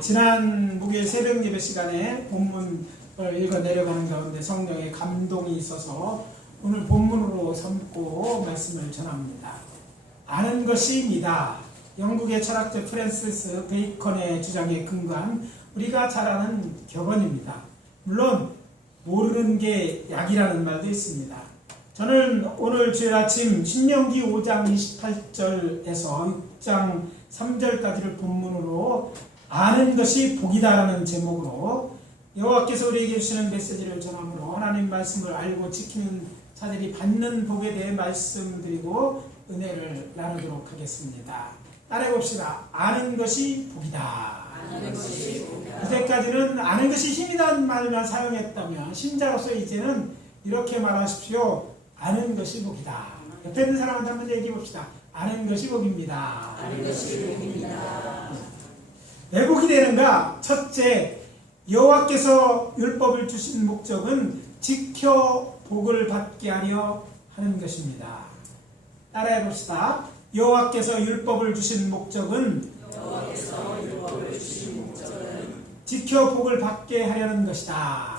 지난 목요일 새벽 예배 시간에 본문을 읽어 내려가는 가운데 성령의 감동이 있어서 오늘 본문으로 삼고 말씀을 전합니다. 아는 것이입니다. 영국의 철학자 프랜시스 베이컨의 주장에 근거한 우리가 잘 아는 격언입니다. 물론 모르는 게 약이라는 말도 있습니다. 저는 오늘 주일 아침 신명기 5장 28절에서 6장 3절까지를 본문으로 아는 것이 복이다라는 제목으로 여호와께서 우리에게 주시는 메시지를 전함으로 하나님 말씀을 알고 지키는 자들이 받는 복에 대해 말씀드리고 은혜를 나누도록 하겠습니다. 따라해 봅시다. 아는 것이 복이다. 이제까지는 아는 것이 힘이라는 말만 사용했다면 신자로서 이제는 이렇게 말하십시오. 아는 것이 복이다. 옆에 있는 사람한테 한번 얘기해 봅시다. 아는 것이 복입니다. 아는 것이 복입니다. 왜 복이 되는가? 첫째, 여호와께서 율법을 주신 목적은 지켜 복을 받게 하려 하는 것입니다. 따라해 봅시다. 여호와께서 율법을 주신 목적은 지켜 복을 받게 하려는 것이다.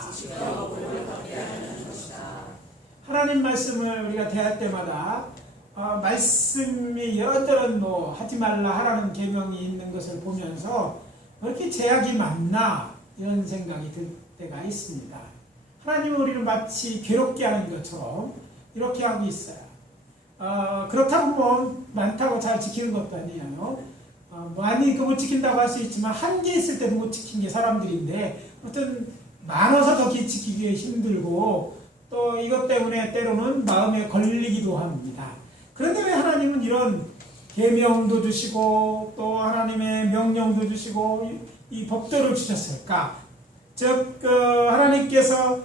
하나님 말씀을 우리가 대할 때마다 말씀이 여러저런 하지 말라 하라는 계명이 있는 것을 보면서 왜 이렇게 제약이 많나 이런 생각이 들 때가 있습니다. 하나님은 우리를 마치 괴롭게 하는 것처럼 이렇게 하고 있어요. 그렇다고 많다고 잘 지키는 것도 아니에요. 많이 못 지킨다고 할 수 있지만 한계 있을 때 못 지킨 게 사람들인데 아무튼 많아서 더 지키기 힘들고 또 이것 때문에 때로는 마음에 걸리기도 합니다. 그런데 왜 하나님은 이런 계명도 주시고 또 하나님의 명령도 주시고 이 법도를 주셨을까? 즉 하나님께서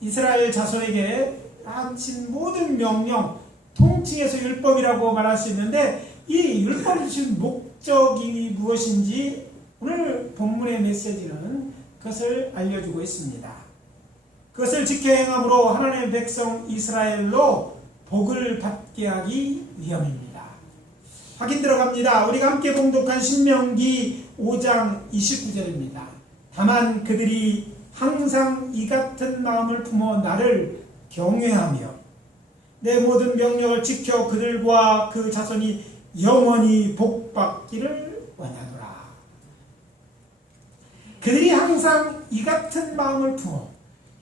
이스라엘 자손에게 하신 모든 명령 통칭해서 율법이라고 말할 수 있는데 이 율법을 주신 목적이 무엇인지 오늘 본문의 메시지는 그것을 알려주고 있습니다. 그것을 지켜 행함으로 하나님의 백성 이스라엘로 복을 받게 하기 위함입니다. 확인 들어갑니다. 우리가 함께 봉독한 신명기 5장 29절입니다. 다만 그들이 항상 이 같은 마음을 품어 나를 경외하며 내 모든 명령을 지켜 그들과 그 자손이 영원히 복받기를 원하노라. 그들이 항상 이 같은 마음을 품어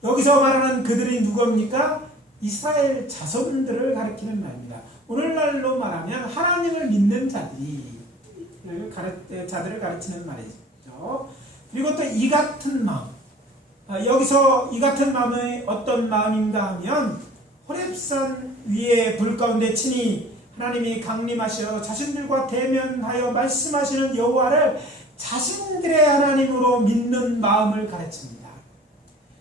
여기서 말하는 그들이 누굽니까? 이스라엘 자손들을 가리키는 말입니다. 오늘날로 말하면 하나님을 믿는 자들을 가르치는 말이죠. 그리고 또 이 같은 마음. 여기서 이 같은 마음이 어떤 마음인가 하면 호렙산 위에 불 가운데 친히 하나님이 강림하셔 자신들과 대면하여 말씀하시는 여호와를 자신들의 하나님으로 믿는 마음을 가르칩니다.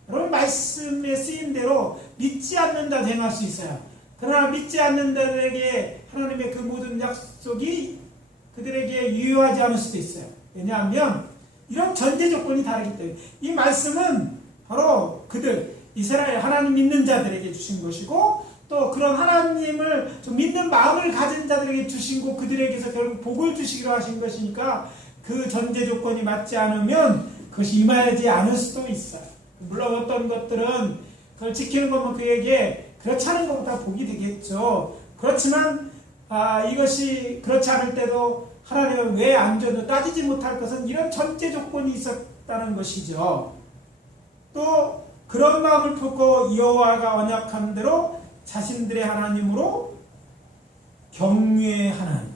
여러분 말씀에 쓰임대로 믿지 않는 자 행할 수 있어요. 그러나 믿지 않는 자들에게 하나님의 그 모든 약속이 그들에게 유효하지 않을 수도 있어요. 왜냐하면 이런 전제 조건이 다르기 때문에 이 말씀은 바로 그들 이스라엘 하나님 믿는 자들에게 주신 것이고 또 그런 하나님을 좀 믿는 마음을 가진 자들에게 주신 거 그들에게서 결국 복을 주시기로 하신 것이니까 그 전제 조건이 맞지 않으면 그것이 임하지 않을 수도 있어요. 물론 어떤 것들은 그걸 지키는 것만 그에게 그렇지 않은 것보다 복이 되겠죠. 그렇지만 이것이 그렇지 않을 때도 하나님은 왜 안 줘도 따지지 못할 것은 이런 전제 조건이 있었다는 것이죠. 또 그런 마음을 품고 여호와가 언약한 대로 자신들의 하나님으로 경외하는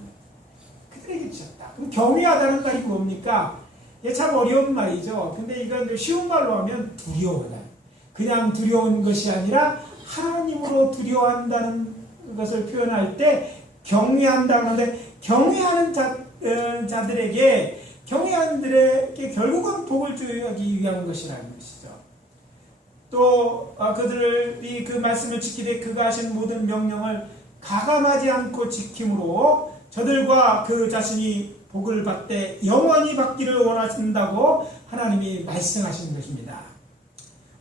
그들에게 주셨다. 그럼 경외하다는 말이 뭡니까? 이게 참 어려운 말이죠. 근데 이건 쉬운 말로 하면 두려워다. 그냥 두려운 것이 아니라 하나님으로 두려워한다는 것을 표현할 때 경외한다고 하는데 경외하는 자들에게 결국은 복을 주기 위한 것이라는 것이죠. 또 그들이 그 말씀을 지키되 그가 하신 모든 명령을 가감하지 않고 지킴으로 저들과 그 자신이 복을 받되 영원히 받기를 원하신다고 하나님이 말씀하신 것입니다.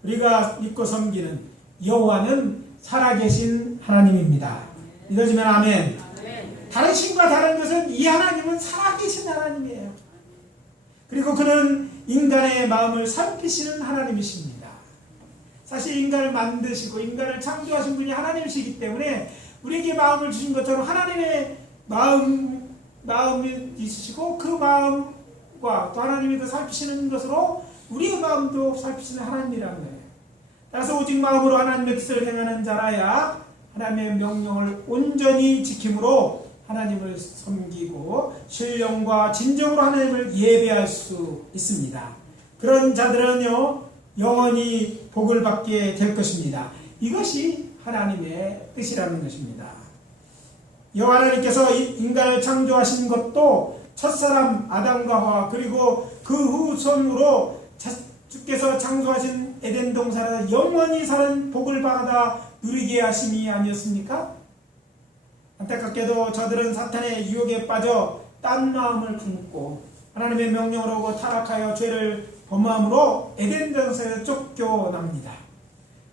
우리가 믿고 섬기는 여호와는 살아계신 하나님입니다. 믿어지면 아멘. 다른 신과 다른 것은 이 하나님은 살아계신 하나님이에요. 그리고 그는 인간의 마음을 살피시는 하나님이십니다. 사실 인간을 만드시고 인간을 창조하신 분이 하나님이시기 때문에 우리에게 마음을 주신 것처럼 하나님의 마음이 있으시고 그 마음과 또 하나님이 더 살피시는 것으로 우리의 마음도 살피시는 하나님이라는 거예요. 따라서 오직 마음으로 하나님의 뜻을 행하는 자라야 하나님의 명령을 온전히 지킴으로 하나님을 섬기고 신령과 진정으로 하나님을 예배할 수 있습니다. 그런 자들은요 영원히 복을 받게 될 것입니다. 이것이 하나님의 뜻이라는 것입니다. 여호와 하나님께서 인간을 창조하신 것도 첫사람 아담과 하와 그리고 그 후손으로 주께서 창조하신 에덴 동산에서 영원히 사는 복을 받아 누리게 하심이 아니었습니까? 안타깝게도 저들은 사탄의 유혹에 빠져 딴 마음을 품고 하나님의 명령을 어고 타락하여 죄를 범함으로 에덴 동산에서 쫓겨납니다.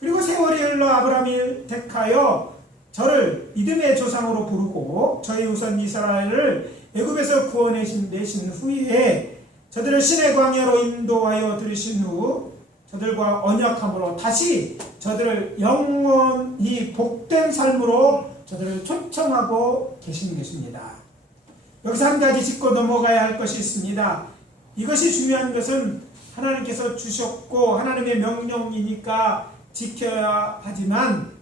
그리고 세월이 흘러 아브라함이 택하여 저를 믿음의 조상으로 부르고 저희 우선 이스라엘을 애굽에서 구원내신 후에 저들을 신의 광야로 인도하여 들으신 후 저들과 언약함으로 다시 저들을 영원히 복된 삶으로 저들을 초청하고 계신 것입니다. 여기서 한 가지 짚고 넘어가야 할 것이 있습니다. 이것이 중요한 것은 하나님께서 주셨고 하나님의 명령이니까 지켜야 하지만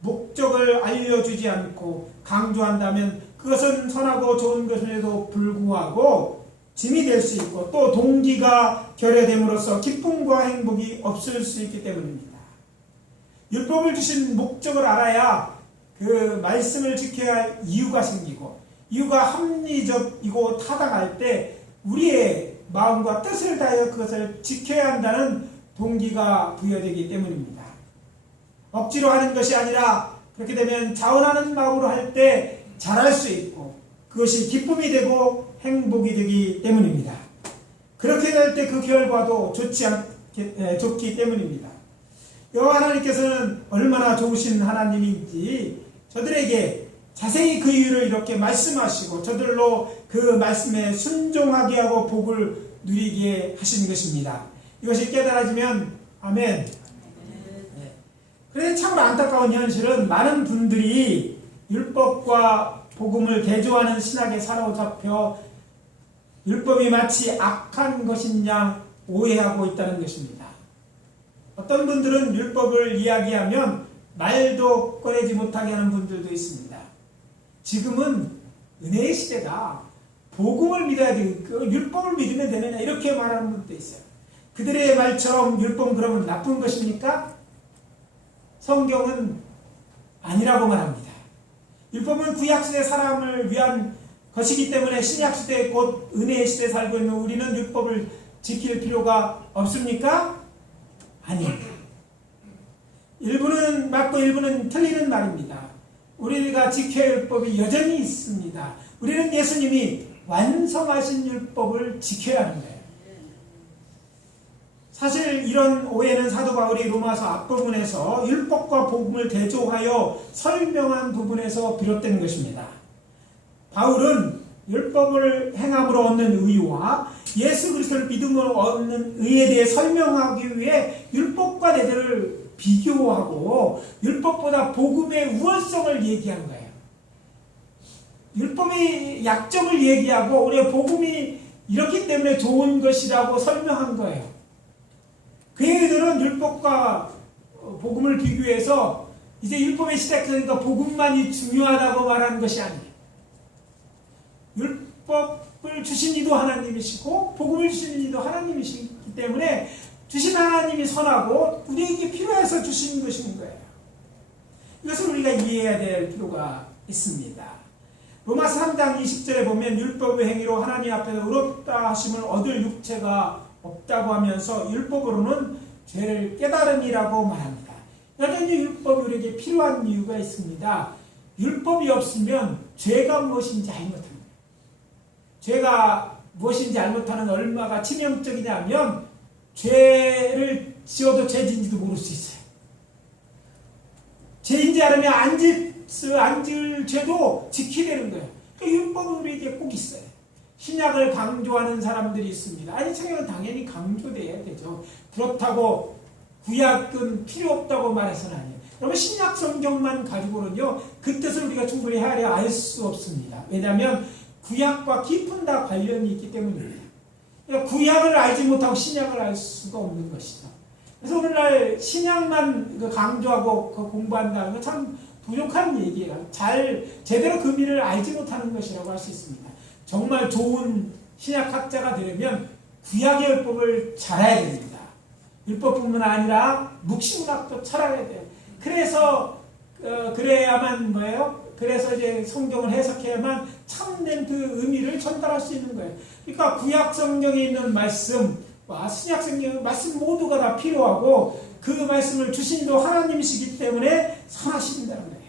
목적을 알려주지 않고 강조한다면 그것은 선하고 좋은 것임에도 불구하고 짐이 될 수 있고 또 동기가 결여됨으로써 기쁨과 행복이 없을 수 있기 때문입니다. 율법을 주신 목적을 알아야 그 말씀을 지켜야 할 이유가 생기고 이유가 합리적이고 타당할 때 우리의 마음과 뜻을 다하여 그것을 지켜야 한다는 동기가 부여되기 때문입니다. 억지로 하는 것이 아니라 그렇게 되면 자원하는 마음으로 할 때 잘할 수 있고 그것이 기쁨이 되고 행복이 되기 때문입니다. 그렇게 될 때 그 결과도 좋기 때문입니다. 여호와 하나님께서는 얼마나 좋으신 하나님인지 저들에게 자세히 그 이유를 이렇게 말씀하시고 저들로 그 말씀에 순종하게 하고 복을 누리게 하신 것입니다. 이것이 깨달아지면 아멘. 그런데 참으로 안타까운 현실은 많은 분들이 율법과 복음을 대조하는 신학에 사로잡혀 율법이 마치 악한 것인 양 오해하고 있다는 것입니다. 어떤 분들은 율법을 이야기하면 말도 꺼내지 못하게 하는 분들도 있습니다. 지금은 은혜의 시대다. 복음을 믿어야 되고 율법을 믿으면 되느냐 이렇게 말하는 분도 있어요. 그들의 말처럼 율법은 그러면 나쁜 것입니까? 성경은 아니라고 말합니다. 율법은 구약시대 사람을 위한 것이기 때문에 신약시대 곧 은혜의 시대에 살고 있는 우리는 율법을 지킬 필요가 없습니까? 아닙니다. 일부는 맞고 일부는 틀리는 말입니다. 우리가 지켜야 할 율법이 여전히 있습니다. 우리는 예수님이 완성하신 율법을 지켜야 하는 거예요. 사실 이런 오해는 사도 바울이 로마서 앞부분에서 율법과 복음을 대조하여 설명한 부분에서 비롯된 것입니다. 바울은 율법을 행함으로 얻는 의와 예수 그리스도를 믿음으로 얻는 의에 대해 설명하기 위해 율법과 대조를 비교하고 율법보다 복음의 우월성을 얘기한 거예요. 율법의 약점을 얘기하고 우리의 복음이 이렇기 때문에 좋은 것이라고 설명한 거예요. 그의 의도는 율법과 복음을 비교해서 이제 율법의 시작되니까 복음만이 중요하다고 말하는 것이 아니에요. 율법을 주신 이도 하나님이시고 복음을 주신 이도 하나님이시기 때문에 주신 하나님이 선하고 우리에게 필요해서 주신 것인 거예요. 이것을 우리가 이해해야 될 필요가 있습니다. 로마서 3장 20절에 보면 율법의 행위로 하나님 앞에서 의롭다 하심을 얻을 육체가 없다고 하면서 율법으로는 죄를 깨달음이라고 말합니다. 여전히 율법이 우리에게 필요한 이유가 있습니다. 율법이 없으면 죄가 무엇인지 알 못합니다. 죄가 무엇인지 알 못하는 얼마가 치명적이냐면 죄를 지어도 죄인지도 모를 수 있어요. 죄인지 알으면 안 지을 죄도 지키게 되는 거예요. 그러니까 율법은 우리에게 꼭 있어요. 신약을 강조하는 사람들이 있습니다. 아니, 성경은 당연히 강조돼야 되죠. 그렇다고 구약은 필요 없다고 말해서는 아니에요. 여러분, 신약 성경만 가지고는요, 그 뜻을 우리가 충분히 헤아려 알 수 없습니다. 왜냐하면 구약과 깊은 다 관련이 있기 때문입니다. 그러니까 구약을 알지 못하고 신약을 알 수가 없는 것이죠. 그래서 오늘날 신약만 강조하고 공부한다는 건 참 부족한 얘기예요. 제대로 그 의미를 알지 못하는 것이라고 할 수 있습니다. 정말 좋은 신약학자가 되려면 구약의 율법을 잘 알아야 됩니다. 율법뿐만 아니라 묵시문학도 잘 알아야 돼요. 그래서 그래야만 뭐예요? 그래서 이제 성경을 해석해야만 참된 그 의미를 전달할 수 있는 거예요. 그러니까 구약 성경에 있는 말씀과 신약 성경의 말씀 모두가 다 필요하고 그 말씀을 주신도 하나님이시기 때문에 선하신다는 거예요.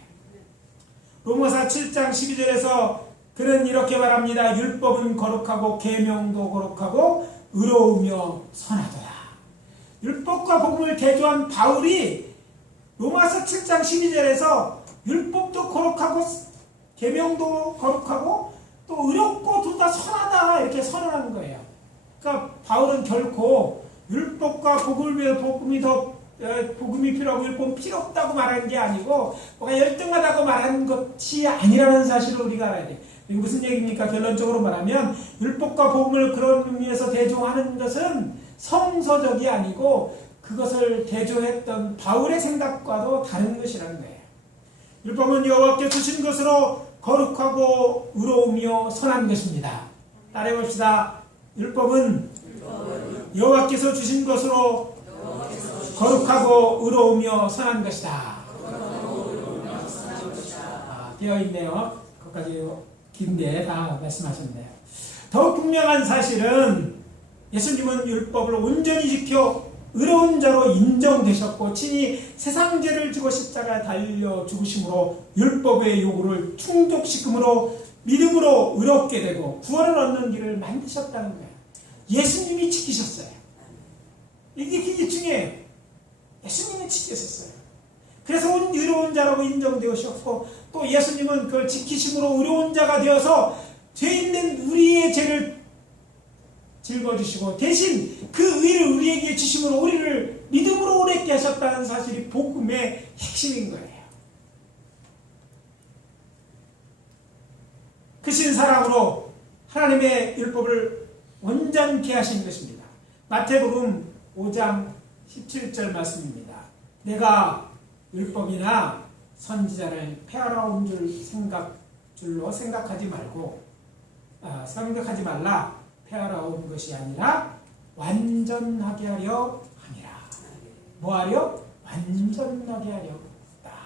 로마서 7장 12절에서 그는 이렇게 말합니다. 율법은 거룩하고 계명도 거룩하고 의로우며 선하더라. 율법과 복음을 대조한 바울이 로마서 7장 12절에서 율법도 거룩하고 계명도 거룩하고 또 의롭고 둘 다 선하다 이렇게 선언하는 거예요. 그러니까 바울은 결코 율법과 복음이 필요하고 율법은 필요 없다고 말하는 게 아니고 뭐가 열등하다고 말하는 것이 아니라는 사실을 우리가 알아야 돼요. 이게 무슨 얘기입니까? 결론적으로 말하면 율법과 복음을 그런 의미에서 대조하는 것은 성서적이 아니고 그것을 대조했던 바울의 생각과도 다른 것이라는 거예요. 율법은 여호와께 주신 것으로 거룩하고 의로우며 선한 것입니다. 따라해봅시다. 율법은 여호와께서 주신 것으로 거룩하고 의로우며 선한 것이다. 되어있네요. 거기까지 긴데 다 말씀하셨네요. 더욱 분명한 사실은 예수님은 율법을 온전히 지켜 의로운 자로 인정되셨고 친히 세상 죄를 지고 십자가에 달려 죽으심으로 율법의 요구를 충족시킴으로 믿음으로 의롭게 되고 구원을 얻는 길을 만드셨다는 거예요. 예수님이 지키셨어요. 이게 되게 중요해요. 예수님이 지키셨어요. 그래서 의로운 자라고 인정되셨고 또 예수님은 그걸 지키심으로 의로운 자가 되어서 죄 있는 우리의 죄를 짊어지시고 대신 그 의를 우리에게 주심으로 우리를 믿음으로 오래게 하셨다는 사실이 복음의 핵심인 거예요. 크신 사랑으로 하나님의 율법을 온전케 하신 것입니다. 마태복음 5장 17절 말씀입니다. 내가 율법이나 선지자를 폐하러 온 줄로 생각하지 말라. 폐하러 온 것이 아니라 완전하게 하려 함이라. 뭐하려? 완전하게 하려 한다.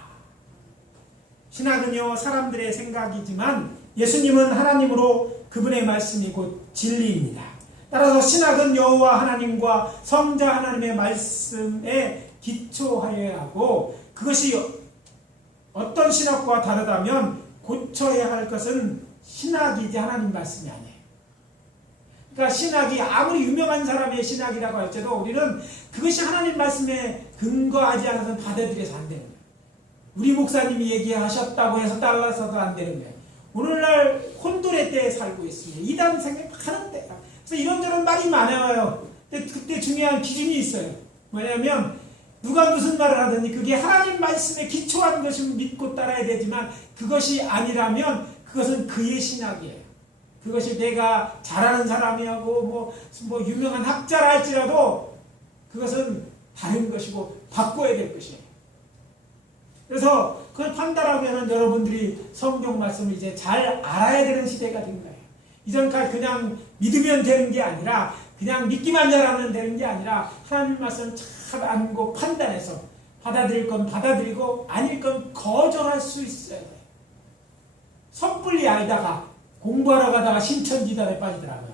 신학은요 사람들의 생각이지만 예수님은 하나님으로 그분의 말씀이 곧 진리입니다. 따라서 신학은 여호와 하나님과 성자 하나님의 말씀에 기초하여야 하고 그것이 어떤 신학과 다르다면 고쳐야 할 것은 신학이지 하나님 말씀이 아니에요. 그러니까 신학이 아무리 유명한 사람의 신학이라고 할지라도 우리는 그것이 하나님 말씀에 근거하지 않아서는 받아들여서 안 되는 거예요. 우리 목사님이 얘기하셨다고 해서 따라서도 안 되는 거예요. 오늘날 혼돈의 때에 살고 있습니다. 이단 생각 하는 때야. 그래서 이런저런 말이 많아요. 근데 그때 중요한 기준이 있어요. 뭐냐면 누가 무슨 말을 하든지 그게 하나님 말씀에 기초한 것을 믿고 따라야 되지만 그것이 아니라면 그것은 그의 신학이에요. 그것이 내가 잘하는 사람이하고 뭐 유명한 학자라 할지라도 그것은 다른 것이고 바꿔야 될 것이에요. 그래서 그걸 판단하면 여러분들이 성경 말씀을 이제 잘 알아야 되는 시대가 된 거예요. 이전까지 그냥 믿으면 되는 게 아니라 그냥 믿기만 잘하면 되는 게 아니라 하나님 말씀을 잘 알고 판단해서 받아들일 건 받아들이고 아닐 건 거절할 수 있어야 돼요. 섣불리 알다가 공부하러 가다가 신천지단에 빠지더라고요.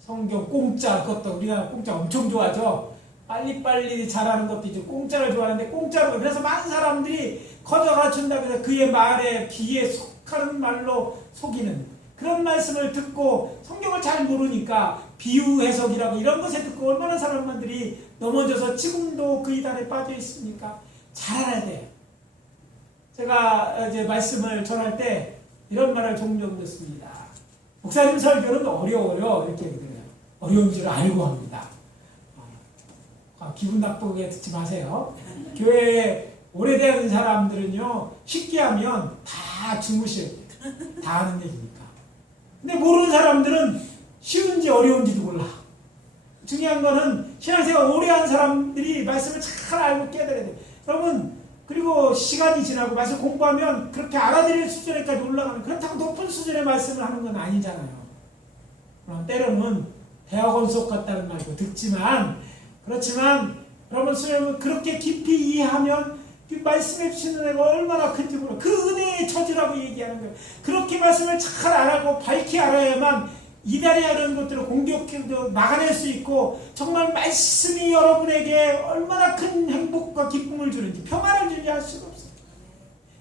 성경 공짜, 그것도 우리가 공짜 엄청 좋아하죠. 빨리빨리 잘하는 것도 이제 공짜를 좋아하는데 공짜로 그래서 많은 사람들이 거저가 준다고 해서 그의 말에 귀에 속하는 말로 속이는 그런 말씀을 듣고 성경을 잘 모르니까 비유 해석이라고 이런 것에 듣고 얼마나 사람들이 넘어져서 지금도 그 이단에 빠져 있습니까? 잘 알아야 돼요. 제가 이제 말씀을 전할 때 이런 말을 종종 듣습니다. 목사님 설교는 어려워요. 이렇게 얘기해요. 어려운 줄 알고 합니다. 기분 나쁘게 듣지 마세요. 교회에 오래된 사람들은요, 쉽게 하면 다 주무셔요. 다 아는 얘기니까. 근데 모르는 사람들은 쉬운지 어려운지도 몰라. 중요한 거는 신앙생활 오래 한 사람들이 말씀을 잘 알고 깨달아야 돼요. 여러분, 그리고 시간이 지나고 말씀 공부하면 그렇게 알아들일 수준에까지 올라가는, 그렇다고 높은 수준의 말씀을 하는 건 아니잖아요. 그럼 때로는 대학원 수업 같다는 말도 듣지만, 그렇지만 여러분 수업을 그렇게 깊이 이해하면 그 말씀해 주시는 은혜가 얼마나 큰지 몰라. 그 은혜의 처지라고 얘기하는 거예요. 그렇게 말씀을 잘 알고 밝히 알아야만 이단의 이런 것들을 공격해도 막아낼 수 있고, 정말 말씀이 여러분에게 얼마나 큰 행복과 기쁨을 주는지, 평안을 주는지 알 수가 없어요.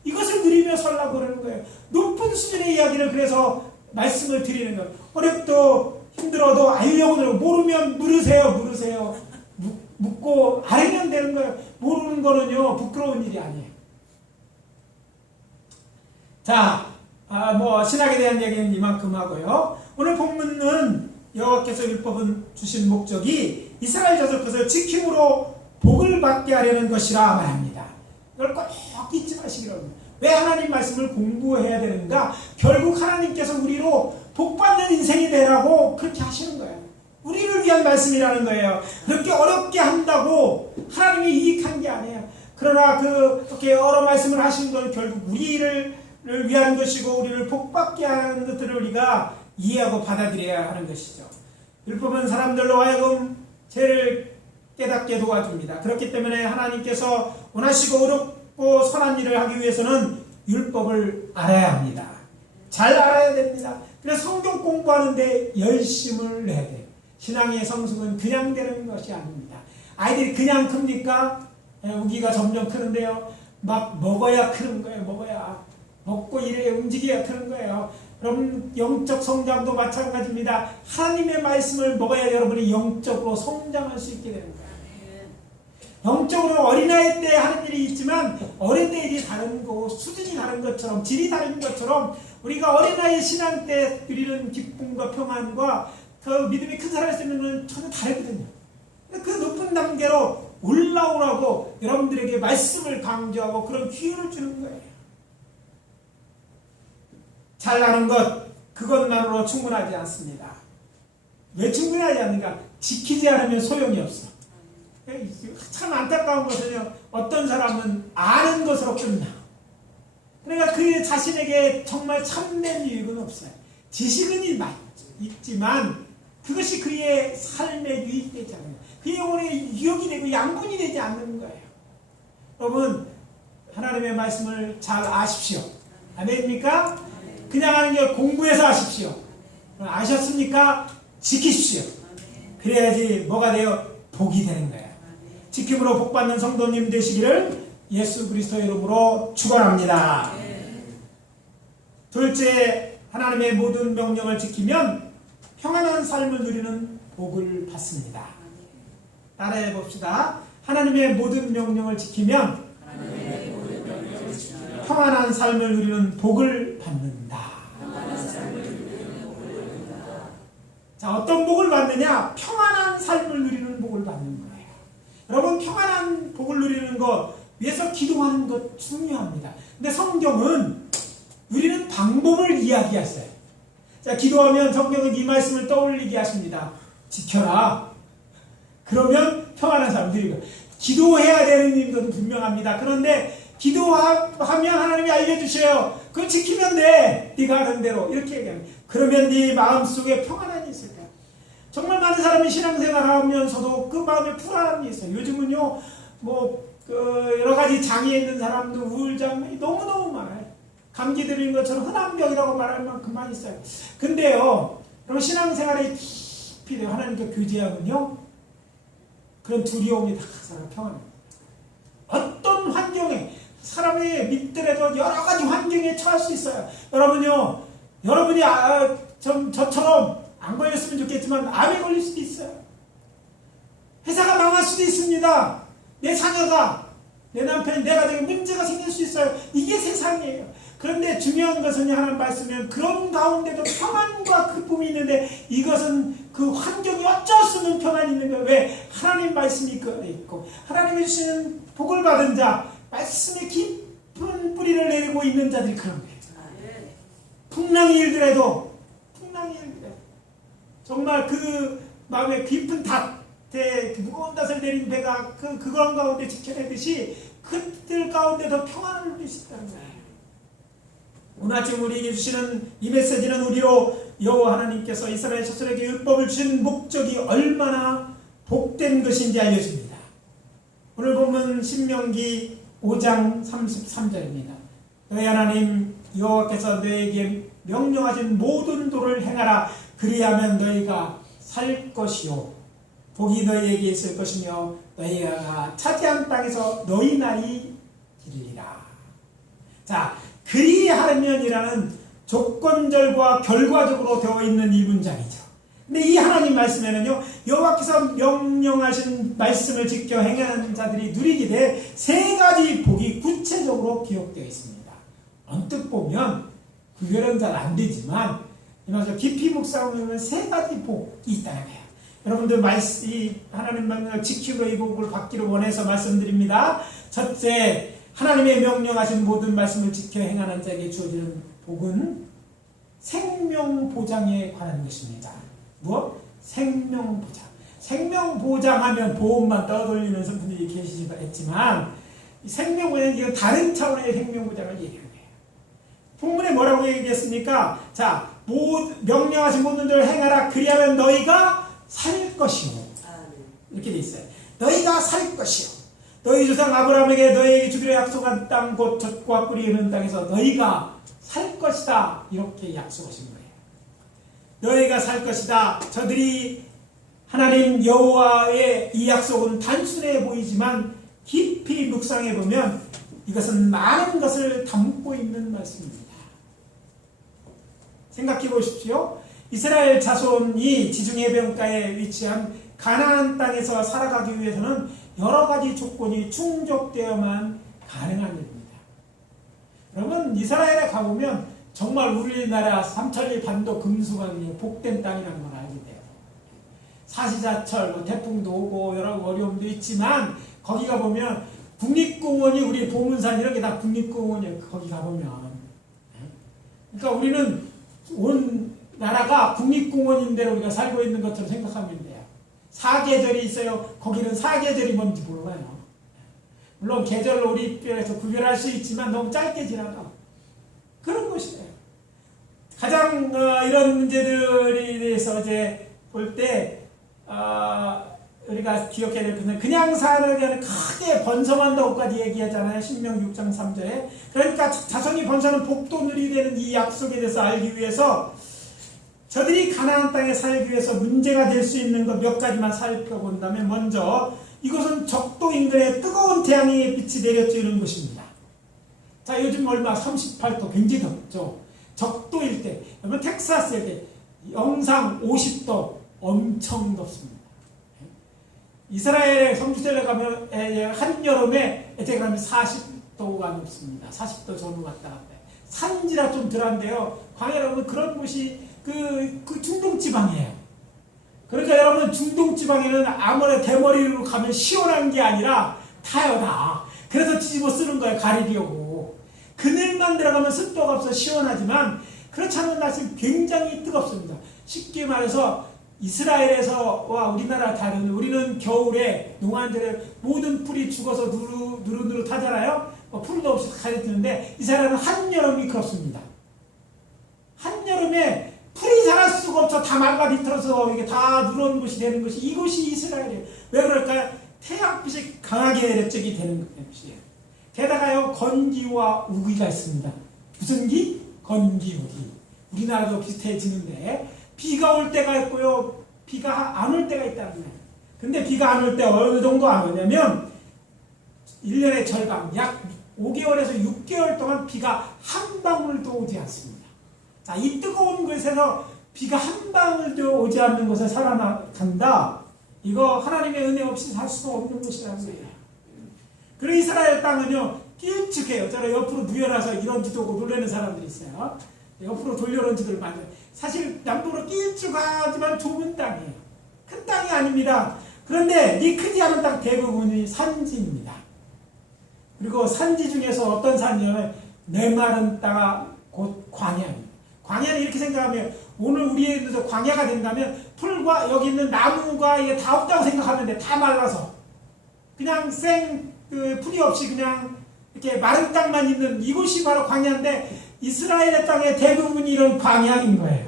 이것을 누리며 살라고 그러는 거예요. 높은 수준의 이야기를 그래서 말씀을 드리는 거예요. 어렵도 힘들어도 알려고 들어. 모르면 물으세요. 묻고 알면 되는 거예요. 모르는 거는요, 부끄러운 일이 아니에요. 자, 신학에 대한 얘기는 이만큼 하고요. 오늘 본문은 여호와께서 율법은 주신 목적이 이스라엘 자손 것을 지킴으로 복을 받게 하려는 것이라 말합니다. 이걸 꼭 잊지 마시기 바랍니다. 왜 하나님 말씀을 공부해야 되는가? 결국 하나님께서 우리로 복받는 인생이 되라고 그렇게 하시는 거예요. 우리를 위한 말씀이라는 거예요. 그렇게 어렵게 한다고 하나님이 이익한 게 아니에요. 그러나 그렇게 여러 말씀을 하신 건 결국 우리를 위한 것이고, 우리를 복받게 하는 것들을 우리가 이해하고 받아들여야 하는 것이죠. 율법은 사람들로 하여금 죄를 깨닫게 도와줍니다. 그렇기 때문에 하나님께서 원하시고 어렵고 선한 일을 하기 위해서는 율법을 알아야 합니다. 잘 알아야 됩니다. 그래서 성경 공부하는데 열심을 내야 돼요. 신앙의 성숙은 그냥 되는 것이 아닙니다. 아이들이 그냥 큽니까? 우기가 점점 크는데요. 막 먹어야 크는 거예요. 먹고 일에 움직여야 크는 거예요. 여러분, 영적 성장도 마찬가지입니다. 하나님의 말씀을 먹어야 여러분이 영적으로 성장할 수 있게 되는 거예요. 영적으로 어린아이 때 하는 일이 있지만 어린 때 일이 다른 거, 수준이 다른 것처럼, 질이 다른 것처럼 우리가 어린아이 신앙 때 누리는 기쁨과 평안과 그 믿음이 큰 사람이 있으면 전혀 다르거든요. 그 높은 단계로 올라오라고 여러분들에게 말씀을 강조하고 그런 기회를 주는 거예요. 잘 아는 것, 그것만으로 충분하지 않습니다. 왜 충분하지 않는가? 지키지 않으면 소용이 없어. 참 안타까운 것은요, 어떤 사람은 아는 것으로 끝나. 그러니까 그 자신에게 정말 참된 유익은 없어요. 지식은 있지만 그것이 그의 삶에 유익되지 않아요. 그의 영혼에 유익이 되고 양분이 되지 않는 거예요. 여러분, 하나님의 말씀을 잘 아십시오. 아멘입니까? 그냥 하는 게 공부해서 하십시오. 아셨습니까? 지키십시오. 그래야지 뭐가 돼요? 복이 되는 거예요. 지킴으로 복받는 성도님 되시기를 예수 그리스도 이름으로 축원합니다. 둘째, 하나님의 모든 명령을 지키면 평안한 삶을 누리는 복을 받습니다. 따라해 봅시다. 하나님의 모든 명령을 지키면 평안한 삶을 누리는 복을 받는다. 자, 어떤 복을 받느냐? 평안한 삶을 누리는 복을 받는 거예요. 여러분, 평안한 복을 누리는 것 위해서 기도하는 것 중요합니다. 근데 성경은 누리는 방법을 이야기했어요. 자, 기도하면 성경은 이 말씀을 떠올리게 하십니다. 지켜라. 그러면 평안한 삶을 누리고. 기도해야 되는 것도 분명합니다. 그런데 기도하면 하나님이 알려주셔요. 그걸 지키면 돼. 네가 하는 대로. 이렇게 얘기합니다. 그러면 네 마음속에 평안함이 있을 거야. 정말 많은 사람이 신앙생활하면서도 그 마음에 불안함이 있어요. 요즘은요, 여러 가지 장애 있는 사람도 우울증이 너무너무 많아요. 감기 들린 것처럼 흔한 병이라고 말할 만큼 많이 있어요. 근데요, 여러분, 신앙생활에 깊이 하나님과 교제하면요, 그런 두려움이 다 사람 평안합니다. 어떤 환경에, 사람이 믿더라도 여러 가지 환경에 처할 수 있어요. 여러분이 저처럼 안 걸렸으면 좋겠지만 암에 걸릴 수도 있어요. 회사가 망할 수도 있습니다. 내 자녀가, 내 남편이, 내 가정에 문제가 생길 수 있어요. 이게 세상이에요. 그런데 중요한 것은 하나님 말씀은 그런 가운데도 평안과 기쁨이 있는데 이것은 그 환경이 어쩔 수 없는 평안이 있는 거예요. 왜? 하나님 말씀이 그 안에 있고 하나님이 주시는 복을 받은 자, 말씀의 깊은 뿌리를 내리고 있는 자들이 그런 거예요. 풍랑이 일더라도 정말 그 마음에 깊은 닷에 무거운 닷을 내린 배가 그런 가운데 지켜내듯이 그들 가운데 더 평안을 누릴 수 있다는 거예요. 오늘 아침 우리에게 주시는 이 메시지는 우리로 여호와 하나님께서 이스라엘 족속에게 율법을 주신 목적이 얼마나 복된 것인지 알려줍니다. 오늘 보면 신명기 5장 33절입니다. 너희 하나님 여호와께서 너희에게 명령하신 모든 도를 행하라. 그리하면 너희가 살 것이요 복이 너희에게 있을 것이며 너희가 차지한 땅에서 너희 날이 기르리라. 자, 그리하면이라는 조건절과 결과적으로 되어 있는 이 문장이죠. 근데 이 하나님 말씀에는요, 여호와께서 명령하신 말씀을 지켜 행하는 자들이 누리게 될 세 가지 복이 구체적으로 기록되어 있습니다. 언뜻 보면 구별은 잘 안 되지만 깊이 묵상하면 세 가지 복이 있다는 거예요. 여러분들 이 하나님 말씀을 지키고 이 복을 받기를 원해서 말씀드립니다. 첫째, 하나님의 명령하신 모든 말씀을 지켜 행하는 자에게 주어지는 복은 생명보장에 관한 것입니다. 무엇? 생명보장. 생명보장하면 보험만 떠돌리는 분들이 계시지만 생명보장은 이건 다른 차원의 생명보장을 얘기하는 거예요. 본문에 뭐라고 얘기했습니까? 자, 명령하신 모든 일을 행하라. 그리하면 너희가 살 것이요. 이렇게 돼 있어요. 너희가 살 것이요. 너희 조상 아브라함에게 너희에게 주기로 약속한 땅 곧 젖과 꿀이 흐르는 땅에서 너희가 살 것이다. 이렇게 약속하신 거예요. 너희가 살 것이다. 저들이 하나님 여호와의 이 약속은 단순해 보이지만 깊이 묵상해 보면 이것은 많은 것을 담고 있는 말씀입니다. 생각해 보십시오. 이스라엘 자손이 지중해변가에 위치한 가나안 땅에서 살아가기 위해서는 여러 가지 조건이 충족되어야만 가능한 일입니다. 여러분, 이스라엘에 가보면 정말 우리나라 삼천리 반도 금수강이 복된 땅이라는 걸 알게 돼요. 사시사철, 태풍도 오고 여러 어려움도 있지만 거기 가보면 국립공원이 우리 보문산 이렇게 다 국립공원이에요. 거기 가보면. 그러니까 우리는 온 나라가 국립공원인데 우리가 살고 있는 것처럼 생각하면 돼요. 사계절이 있어요. 거기는 사계절이 뭔지 몰라요. 물론 계절로 우리 입장에서 구별할 수 있지만 너무 짧게 지나가. 그런 것이에요. 가장 이런 문제들에 대해서 이제 볼 때 우리가 기억해야 될 것은 그냥 살아가는 크게 번성한다고까지 얘기하잖아요. 신명기 6장 3절에. 그러니까 자손이 번성하는 복도 누리게 되는 이 약속에 대해서 알기 위해서 저들이 가나안 땅에 살기 위해서 문제가 될 수 있는 것 몇 가지만 살펴본다면 먼저 이것은 적도 인근에 뜨거운 태양의 빛이 내려쬐는 것입니다. 자, 요즘 얼마 38도 굉장히 덥죠. 적도일 때, 여러분 텍사스일 때 영상 50도 엄청 덥습니다. 이스라엘의 성지순례 가면 한여름에 가면 40도가 넘습니다. 40도 전후 왔다 갔다 해요. 산지라 좀 덜한데요. 광야 여러분 그런 곳이 그 중동지방이에요. 그러니까 여러분 중동지방에는 아무래도 대머리로 가면 시원한 게 아니라 타요 다. 그래서 뒤집어 쓰는 거예요. 가리려고. 그늘만 들어가면 습도가 없어 시원하지만 그렇지 않은 날씨는 굉장히 뜨겁습니다. 쉽게 말해서 이스라엘에서와 우리나라 다른 우리는 겨울에 농한절에 모든 풀이 죽어서 누르누르하잖아요. 풀도 없이 가려지는데 이스라엘은 한여름이 그렇습니다. 한여름에 풀이 자랄 수가 없어. 다 말라 비틀어서 이게 다 누런 것이 되는 것이 이것이 이스라엘이에요. 왜 그럴까요? 태양빛이 강하게 내려쬐게 되는 것이에요. 게다가요 건기와 우기가 있습니다. 무슨 기? 건기, 우기. 우리나라도 비슷해지는데 비가 올 때가 있고요. 비가 안 올 때가 있다는 거예요. 근데 비가 안 올 때 어느 정도 안 오냐면 1년의 절반, 약 5개월에서 6개월 동안 비가 한 방울도 오지 않습니다. 자, 이 뜨거운 곳에서 비가 한 방울도 오지 않는 곳에 살아간다. 이거 하나님의 은혜 없이 살 수가 없는 곳이라는 거예요. 그리고 이스라엘 땅은요, 길쭉해요. 저는 옆으로 누워놔서 이런 지도고 놀라는 사람들이 있어요. 옆으로 돌려놓은 지도를 만들어요. 사실 남북으로 길쭉하지만 좁은 땅이에요. 큰 땅이 아닙니다. 그런데 이 크지 않은 땅 대부분이 산지입니다. 그리고 산지 중에서 어떤 산이냐면 메마른 땅 곧 광야입니다. 광야는 이렇게 생각하면 오늘 우리에서 광야가 된다면 풀과 여기 있는 나무가 이게 다 없다고 생각하면 돼. 다 말라서 그냥 풀이 없이 그냥 이렇게 마른 땅만 있는 이곳이 바로 광야인데 이스라엘의 땅의 대부분이 이런 광야인 거예요.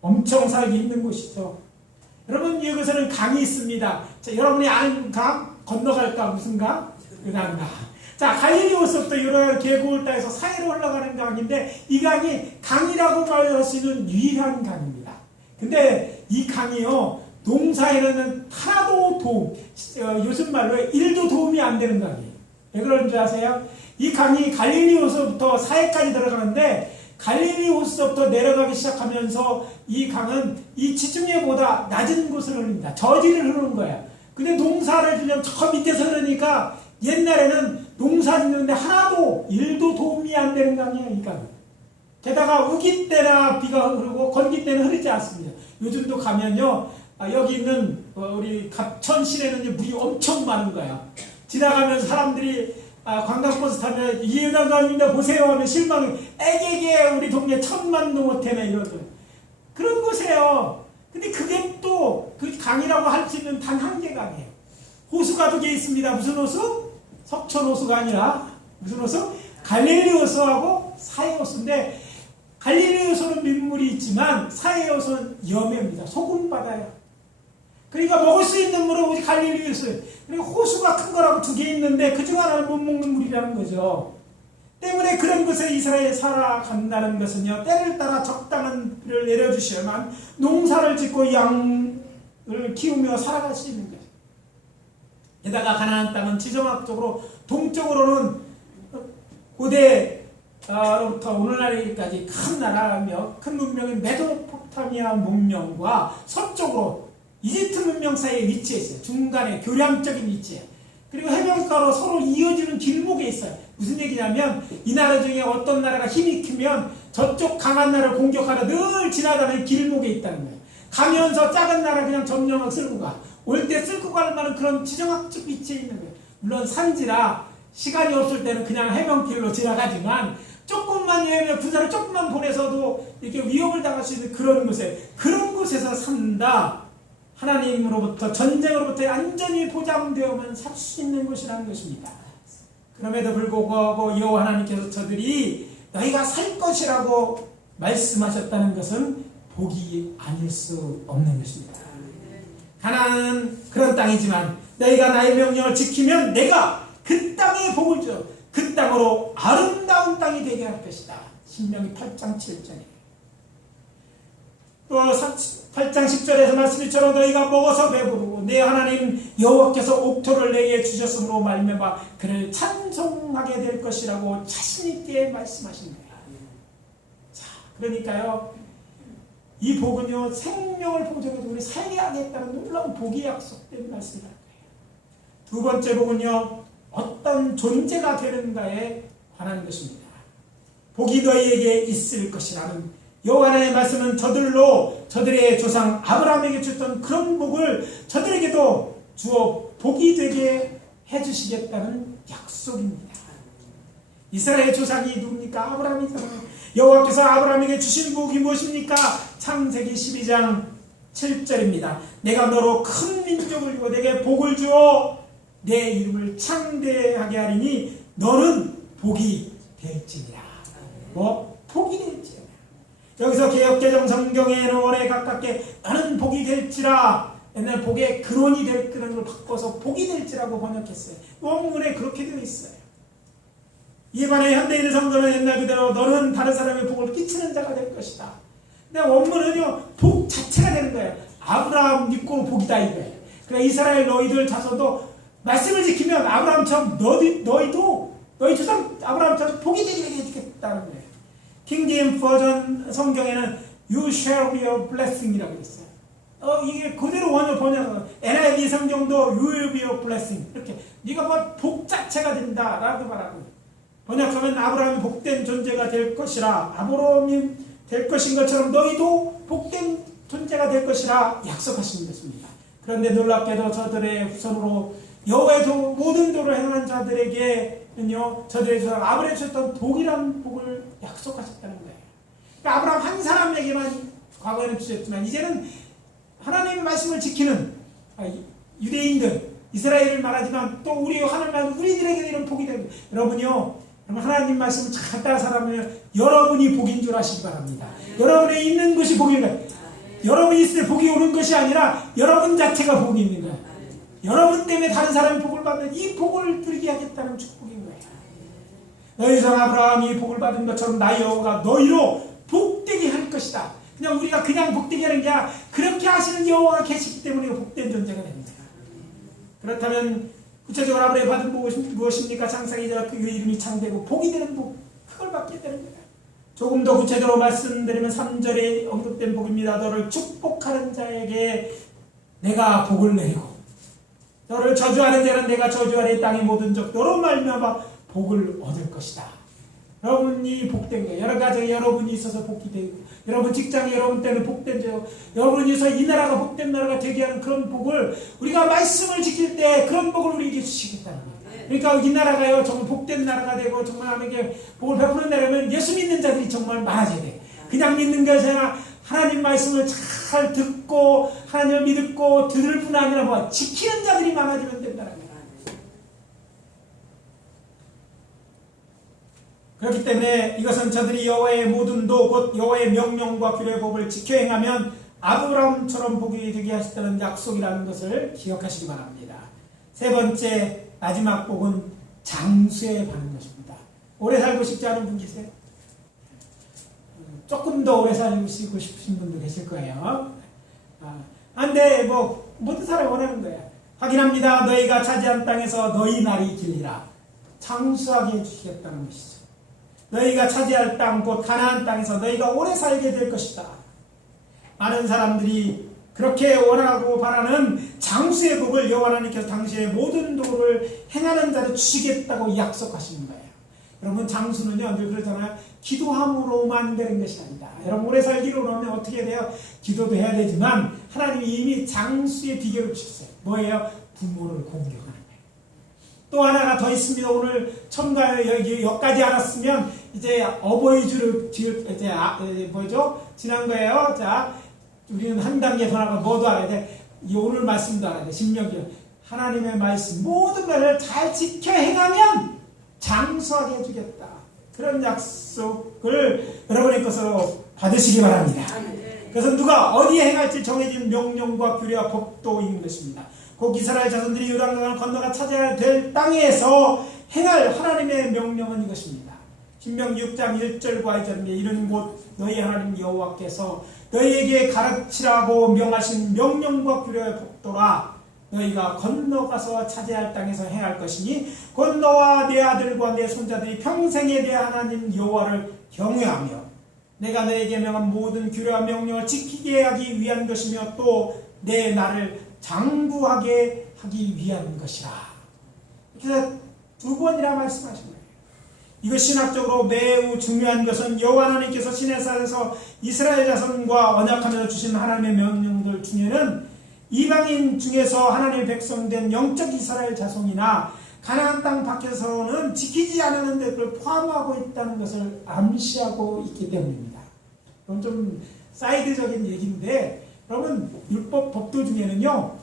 엄청 살기 힘든 곳이죠. 여러분 여기서는 강이 있습니다. 자, 여러분이 아는 강 건너갈까 무슨 강? 요단강. 자, 갈릴리호서부터 이런 계곡을 따서 사이로 흘러가는 강인데 이 강이 강이라고 말할 수 있는 유일한 강입니다. 근데 이 강이요 농사에는 하나도 도움, 요즘 말로 1도 도움이 안 되는 강이에요. 왜 그러는 줄 아세요? 이 강이 갈릴리호서부터 사해까지 들어가는데 갈릴리호서부터 내려가기 시작하면서 이 강은 이 지중해보다 낮은 곳을 흐릅니다. 저지를 흐르는 거예요. 근데 농사를 지면 저 밑에서 흐르니까 옛날에는 농사 짓는데 하나도 1도 도움이 안 되는 강이에요. 이 강은. 게다가 우기 때나 비가 흐르고 건기 때는 흐르지 않습니다. 요즘도 가면요 여기 있는 우리 갑천시내는 물이 엄청 많은 거야. 지나가면 사람들이 관광버스 타면 이해당강입니다 보세요 하면 실망이 애게게 우리 동네 천만도 못해네 이러죠. 그런 곳이에요. 근데 그게 또 그 강이라고 할 수 있는 단 한 개 강이에요. 호수가 2개 있습니다. 무슨 호수? 석천 호수가 아니라 무슨 호수? 갈릴리 호수하고 사해 호수인데 갈릴리 호수는 민물이 있지만 사해 호수는 염해입니다. 소금 바다예요. 그러니까 먹을 수 있는 물은 오직 갈릴리 호수. 그리고 호수가 큰 거라고 2개 있는데 그중 하나는 못 먹는 물이라는 거죠. 때문에 그런 곳에 이스라엘이 살아간다는 것은요 때를 따라 적당한 비를 내려주셔야만 농사를 짓고 양을 키우며 살아갈 수 있는 거예요. 게다가 가나안 땅은 지정학적으로 동쪽으로는 고대로부터 오늘날까지 큰 나라며 큰 문명인 메소포타미아 문명과 서쪽으로 이집트 문명 사이에 위치해 있어요. 중간에 교량적인 위치에. 그리고 해변가로 서로 이어지는 길목에 있어요. 무슨 얘기냐면 이 나라 중에 어떤 나라가 힘이 크면 저쪽 강한 나라를 공격하러 늘 지나가는 길목에 있다는 거예요. 가면서 작은 나라 그냥 점령 쓸고 가. 올 때 쓸고 갈 만한 그런 지정학적 위치에 있는 거예요. 물론 산지라 시간이 없을 때는 그냥 해변길로 지나가지만 조금만 여행을 군사를 조금만 보내서도 이렇게 위협을 당할 수 있는 그런 곳에서 산다. 하나님으로부터 전쟁으로부터 안전이 보장되어만 살 수 있는 곳이라는 것입니다. 그럼에도 불구하고 여호와 하나님께서 저들이 너희가 살 것이라고 말씀하셨다는 것은 복이 아닐 수 없는 것입니다. 가나안은 그런 땅이지만 너희가 나의 명령을 지키면 내가 그 땅에 복을 줘 그 땅으로 아름다운 땅이 되게 할 것이다. 신명기 8장 7절에 8장 10절에서 말씀처럼 너희가 먹어서 배부르고 내 하나님 여호와께서 옥토를 내게 주셨으므로 말미암아 그를 찬송하게 될 것이라고 자신있게 말씀하신 거예요. 자, 그러니까요 이 복은요 생명을 보존해서 우리 살게 하겠다는 놀라운 복이 약속된 말씀이라는 거예요. 두 번째 복은요 어떤 존재가 되는가에 관한 것입니다. 복이 너희에게 있을 것이라는 여호와의 말씀은 저들의 조상 아브라함에게 줬던 그런 복을 저들에게도 주어 복이 되게 해주시겠다는 약속입니다. 이스라엘 조상이 누굽니까? 아브라함이잖아요. 여호와께서 아브라함에게 주신 복이 무엇입니까? 창세기 12장 7절입니다. 내가 너로 큰 민족을 주어 내게 복을 주어 내 이름을 창대하게 하리니 너는 복이 될지니라. 복이 될지니라. 여기서 개역개정 성경에는 원에 가깝게 나는 복이 될지라 옛날 복의 근원이 될 그런 걸 바꿔서 복이 될지라고 번역했어요. 원문에 그렇게 되어 있어요. 이에 반해 현대인 성경은 옛날 그대로 너는 다른 사람의 복을 끼치는 자가 될 것이다. 근데 원문은요 복 자체가 되는 거예요. 아브라함 믿고 복이다 이거예요. 그래 이스라엘 너희들 자손도 말씀을 지키면 아브라함처럼 너희 조상 아브라함처럼 복이 되게 해주겠다는 거예요. 킹제임스 버전 성경에는 You shall be a blessing 이라고 있어요. 이게 그대로 번역은 NIV 너의 네 성경도 you will be a blessing. 이렇게 네가 뭐 복 자체가 된다라고 말하고, 번역하면 아브라함이 복된 존재가 될 것이라, 아브라함이 될 것인 것처럼 너희도 복된 존재가 될 것이라 약속하신 것입니다. 그런데 놀랍게도 저들의 후손으로 여호와의 모든 도를 행하는 자들에게는요, 저들의 조상 아브라함이 주셨던 복이란 복을 약속하셨다는 거예요. 그러니까 아브라함 한 사람에게만 과거에는 주셨지만 이제는 하나님의 말씀을 지키는 유대인들, 이스라엘을 말하지만 또 우리 하나님 우리들에게도 이런 복이 됩니다. 여러분요, 하나님 말씀을 잘 따라 살아보면 여러분이 복인 줄 아시기 바랍니다. 여러분이 있는 것이 복인 거예요. 여러분이 있을 때 복이 오는 것이 아니라 여러분 자체가 복이 있는 거예요. 여러분 때문에 다른 사람이 복을 받는 이 복을 누리게 하겠다는 축복인 거예요. 너희 종 아브라함이 복을 받은 것처럼 나 여호와가 너희로 복되게 할 것이다. 그냥 우리가 그냥 복되게 하는 게 아니라 그렇게 하시는 여호와가 계시기 때문에 복된 존재가 됩니다. 그렇다면 구체적으로 아브라함이 받은 복은 무엇입니까? 창세기 이전에 그 이름이 창되고 복이 되는 복, 그걸 받게 되는 거예요. 조금 더 구체적으로 말씀드리면 3절에 언급된 복입니다. 너를 축복하는 자에게 내가 복을 내리고 너를 저주하는 자는 내가 저주하리. 땅의 모든 적 너로 말미암아 복을 얻을 것이다. 여러분이 복된 거예요. 여러 가지 여러분이 있어서 복이 되고, 여러분 직장이 여러분 때문에 복된 자, 여러분이 있어서 이 나라가 복된 나라가 되게 하는 그런 복을 우리가 말씀을 지킬 때 그런 복을 우리에게 주시겠다는 거예요. 그러니까 이 나라가요 정말 복된 나라가 되고 정말 하나님께 복을 베푸는 나라면 예수 믿는 자들이 정말 많아져야 돼. 그냥 믿는 것이 아니라 하나님 말씀을 잘 듣고 하나님을 믿고 들을 뿐 아니라 뭐 지키는 자들이 많아지면 된다는 거예요. 그렇기 때문에 이것은 저들이 여호와의 모든 도 곧 여호와의 명령과 규례의 법을 지켜 행하면 아브라함처럼 복이 되게 하셨다는 약속이라는 것을 기억하시기 바랍니다. 세 번째 마지막 복은 장수에 관한 것입니다. 오래 살고 싶지 않은 분 계세요? 조금 더 오래 살고 싶으신 분도 계실 거예요. 근데 뭐 모든 사람이 원하는 거예요. 확인합니다. 너희가 차지한 땅에서 너희 날이 길리라. 장수하게 해주시겠다는 것이죠. 너희가 차지할 땅 곧 가나안 땅에서 너희가 오래 살게 될 것이다. 많은 사람들이 그렇게 원하고 바라는 장수의 복을 여호와 하나님께서 당신의 모든 도를 행하는 자를 주시겠다고 약속하시는 거예요. 여러분, 장수는요 늘 그러잖아요. 기도함으로만 되는 것이 아니다. 여러분, 오래 살기로 그러면 어떻게 돼요? 기도도 해야 되지만 하나님이 이미 장수의 비결을 주셨어요. 뭐예요? 부모를 공경하는 거예요. 또 하나가 더 있습니다. 오늘 여기까지 알았으면 이제 어버이 주를 이제 뭐죠? 지난 거예요. 자, 우리는 한 단계 더 나가 뭐도 알아야 돼. 이 오늘 말씀도 알아야 돼. 신명기 하나님의 말씀 모든 것을 잘 지켜 행하면 장수하게 해주겠다. 그런 약속을 여러분의 것으로 받으시기 바랍니다. 그래서 누가 어디에 행할지 정해진 명령과 규례와 법도 있는 것입니다. 곧 이스라엘 자손들이 요단강을 건너가 찾아야 될 땅에서 행할 하나님의 명령은 이것입니다. 신명기 6장 1절과 2절에 이런 곳 너희 하나님 여호와께서 너희에게 가르치라고 명하신 명령과 규례의 법도라. 너희가 건너가서 차지할 땅에서 행할 것이니 곧 너와 내 아들과 내 손자들이 평생에 내 하나님 여호와를 경외하며 내가 너에게 명한 모든 규례와 명령을 지키게 하기 위한 것이며 또 내 나를 장구하게 하기 위한 것이라. 그래서 두 번이나 말씀하신 거예요. 이것 신학적으로 매우 중요한 것은 여호와 하나님께서 시내산에서 이스라엘 자손과 언약하면서 주신 하나님의 명령들 중에는 이방인 중에서 하나님의 백성된 영적 이스라엘 자손이나 가나안 땅 밖에서는 지키지 않는 데를 포함하고 있다는 것을 암시하고 있기 때문입니다. 그건 좀 사이드적인 얘기인데, 여러분, 율법 법도 중에는요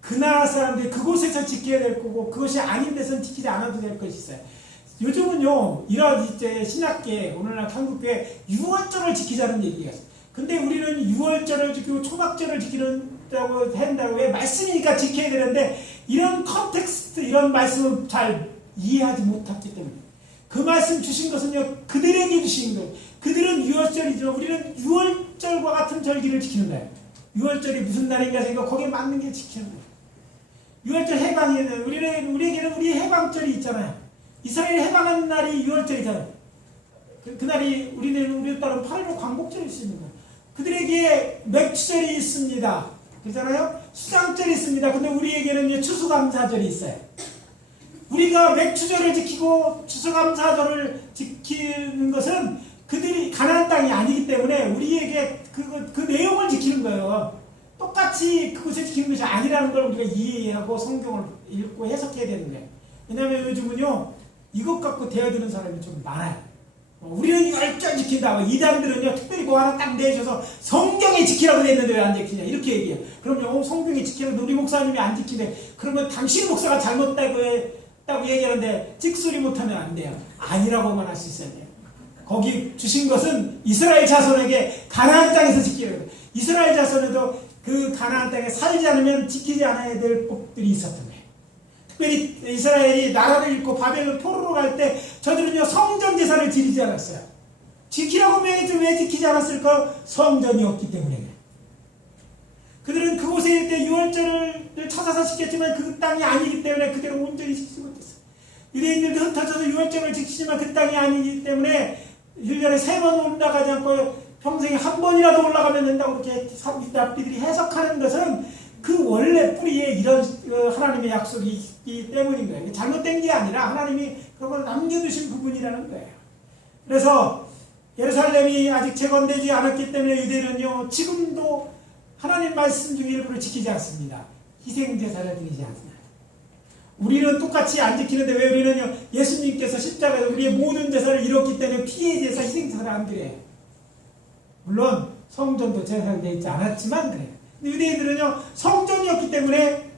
그 나라 사람들이 그곳에서 지켜야 될 거고 그것이 아닌 데서는 지키지 않아도 될 것이 있어요. 요즘은요 이런 이제 신학계 오늘날 한국교회 유월절을 지키자는 얘기가 있어요. 근데 우리는 유월절을 지키고 초막절을 지키는다고 한다고 왜 말씀이니까 지켜야 되는데 이런 컨텍스트 이런 말씀을 잘 이해하지 못했기 때문에 그 말씀 주신 것은요 그들에게 주신 거예요. 그들은 유월절이죠. 우리는 유월절과 같은 절기를 지키는 거예요. 유월절이 무슨 날인가 생각 거기에 맞는 게 지키는 거예요. 유월절 해방이에요. 우리에게는 우리 해방절이 있잖아요. 이스라엘 해방한 날이 유월절이잖아요. 그날이 우리 따른 8.15 광복절이 있습니다. 그들에게 맥주절이 있습니다. 그렇잖아요? 수장절이 있습니다. 근데 우리에게는 추수감사절이 있어요. 우리가 맥추절을 지키고 추수감사절을 지키는 것은 그들이 가나안 땅이 아니기 때문에 우리에게 그 내용을 지키는 거예요. 똑같이 그것을 지키는 것이 아니라는 걸 우리가 이해하고 성경을 읽고 해석해야 되는 거예요. 왜냐하면 요즘은요, 이것 갖고 대화되는 사람이 좀 많아요. 우리는 열절 지킨다. 이단들은요, 특별히 그거 하나 딱 내셔서 성경에 지키라고 했는데 왜 안 지키냐. 이렇게 얘기해요. 그러면 성경에 지키라고 우리 목사님이 안 지키네. 그러면 당신 목사가 잘못됐다고 얘기하는데 찍소리 못하면 안 돼요. 아니라고만 할 수 있어야 돼요. 거기 주신 것은 이스라엘 자손에게 가나안 땅에서 지키라고 해요. 이스라엘 자손에도 그 가나안 땅에 살지 않으면 지키지 않아야 될 법들이 있었던 거예요. 특별히 이스라엘이 나라를 잃고 바벨론 포로로 갈 때 저들은요 성전 제사를 지키지 않았어요. 지키라고 명했지 왜 지키지 않았을까? 성전이 없기 때문에. 그들은 그곳에 있을 때 유월절을 찾아서 지켰지만 그 땅이 아니기 때문에 그대로 온전히 지키지 못했어요. 유대인들도 흩어져서 유월절을 지키지만 그 땅이 아니기 때문에 1년에 3번 올라가지 않고 평생에 한 번이라도 올라가면 된다고 그렇게 랍비들이 해석하는 것은 그 원래 뿌리에 이런 하나님의 약속이 있기 때문인 거예요. 잘못된 게 아니라 하나님이 그걸 남겨두신 부분이라는 거예요. 그래서 예루살렘이 아직 재건되지 않았기 때문에 유대인은요 지금도 하나님 말씀 중에 일부를 지키지 않습니다. 희생제사를 드리지 않습니다. 우리는 똑같이 안 지키는데 왜 우리는요 예수님께서 십자가에서 우리의 모든 제사를 이뤘기 때문에 피해 제사, 희생제사를 안 드려요. 물론 성전도 제사되어 있지 않았지만 그래요. 유대인들은요 성전이었기 때문에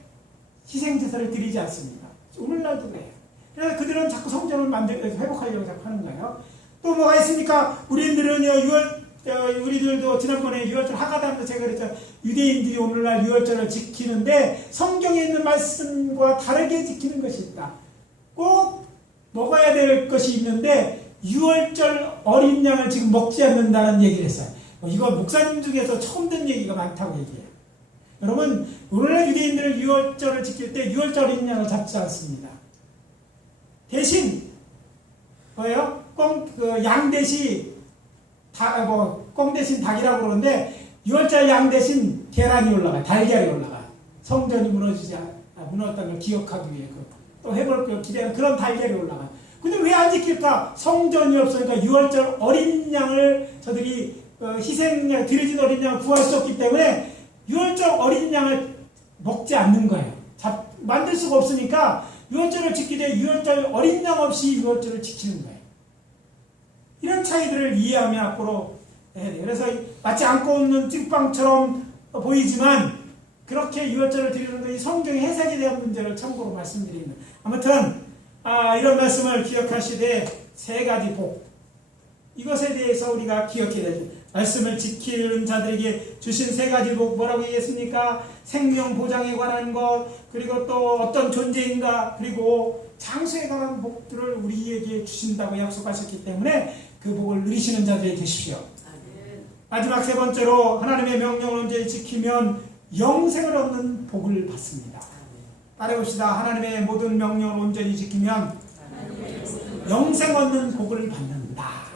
희생제사를 드리지 않습니다. 오늘날도 그래요. 그래서 그들은 자꾸 성전을 회복하려고 자꾸 하는 거예요. 또 뭐가 있습니까? 우리들도 지난번에 유월절 하가담도 제가 그랬죠. 유대인들이 오늘날 유월절을 지키는데 성경에 있는 말씀과 다르게 지키는 것이 있다. 꼭 먹어야 될 것이 있는데 유월절 어린 양을 지금 먹지 않는다는 얘기를 했어요. 이거 목사님 중에서 처음 듣는 얘기가 많다고 얘기해요. 여러분, 오늘날 유대인들은 유월절을 지킬 때 유월절 어린 양을 잡지 않습니다. 대신 뭐예요? 양 대신 꽁 대신 닭이라고 그러는데 유월절 양 대신 계란이 올라가요. 달걀이 올라가요. 성전이 무너졌다는 걸 기억하기 위해 또 해볼 걸 기대하는 그런 달걀이 올라가요. 근데 왜 안 지킬까? 성전이 없으니까 유월절 어린 양을 저들이 희생양, 드려진 어린 양을 구할 수 없기 때문에 유월절 어린 양을 먹지 않는 거예요. 만들 수가 없으니까 유월절을 지키되 유월절 어린 양 없이 유월절을 지키는 거예요. 이런 차이들을 이해하며 앞으로 해야 돼요. 그래서 마치 안고 있는 찐빵처럼 보이지만 그렇게 유월절을 드리는 것이 성경의 해석에 대한 문제를 참고로 말씀드립니다. 아무튼 이런 말씀을 기억하시되 3가지 복, 이것에 대해서 우리가 기억해야 되죠. 말씀을 지키는 자들에게 주신 3가지 복, 뭐라고 얘기했습니까? 생명 보장에 관한 것, 그리고 또 어떤 존재인가, 그리고 장수에 관한 복들을 우리에게 주신다고 약속하셨기 때문에 그 복을 누리시는 자들이 되십시오. 마지막 3번째로 하나님의 명령을 온전히 지키면 영생을 얻는 복을 받습니다. 따라해봅시다. 하나님의 모든 명령을 온전히 지키면 영생 얻는 복을 받는다.